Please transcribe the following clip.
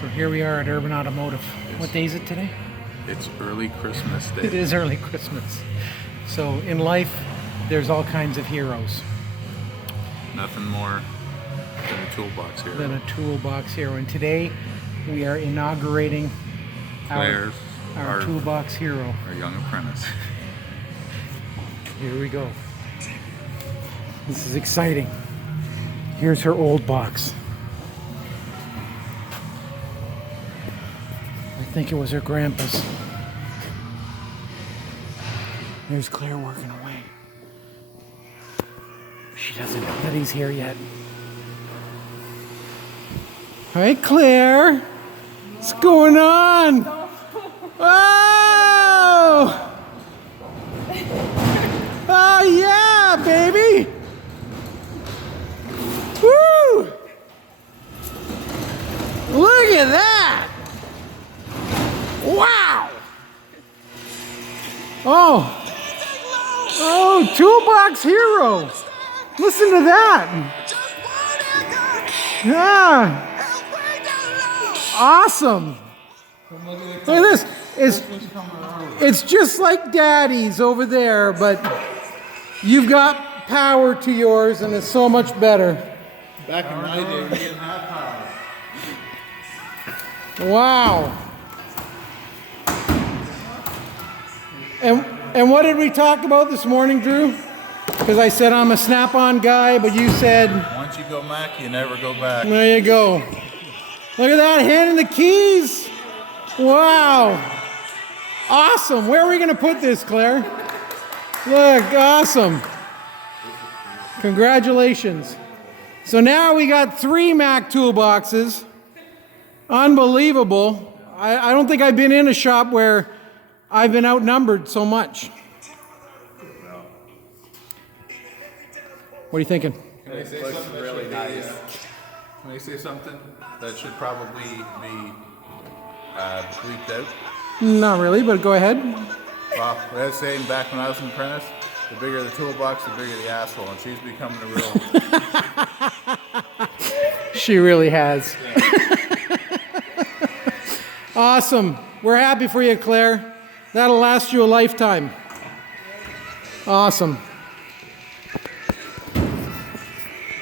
So here we are at Urban Automotive. What day is it today? It's early Christmas Day. It is early Christmas. So in life, there's all kinds of heroes. Nothing more than a toolbox hero. Than a toolbox hero. And today, we are inaugurating Claire's, our toolbox hero. Our young apprentice. Here we go. This is exciting. Here's her old box. I think it was her grandpa's. There's Claire working away. She doesn't know that he's here yet. Hi, Claire. What's going on? Oh! Oh, yeah, baby! Woo! Look at that! Wow! Oh! Oh, toolbox hero! Listen to that! Yeah! Awesome! Look at this! It's just like Daddy's over there, but you've got power to yours, and it's so much better. Back in my day, we didn't have power. Wow! And what did we talk about this morning, Drew? Because I said I'm a Snap-on guy, but you said... Once you go Mac, you never go back. There you go. Look at that, handing the keys. Wow. Awesome. Where are we going to put this, Claire? Look, awesome. Congratulations. So now we got 3 Mac toolboxes. Unbelievable. I don't think I've been in a shop where I've been outnumbered so much. What are you thinking? Can I say something really nice? Can I say something that should probably be bleeped out? Not really, but go ahead. Well, what I was saying back when I was an apprentice, the bigger the toolbox, the bigger the asshole, and she's becoming a real... She really has. Awesome. We're happy for you, Claire. That'll last you a lifetime. Awesome.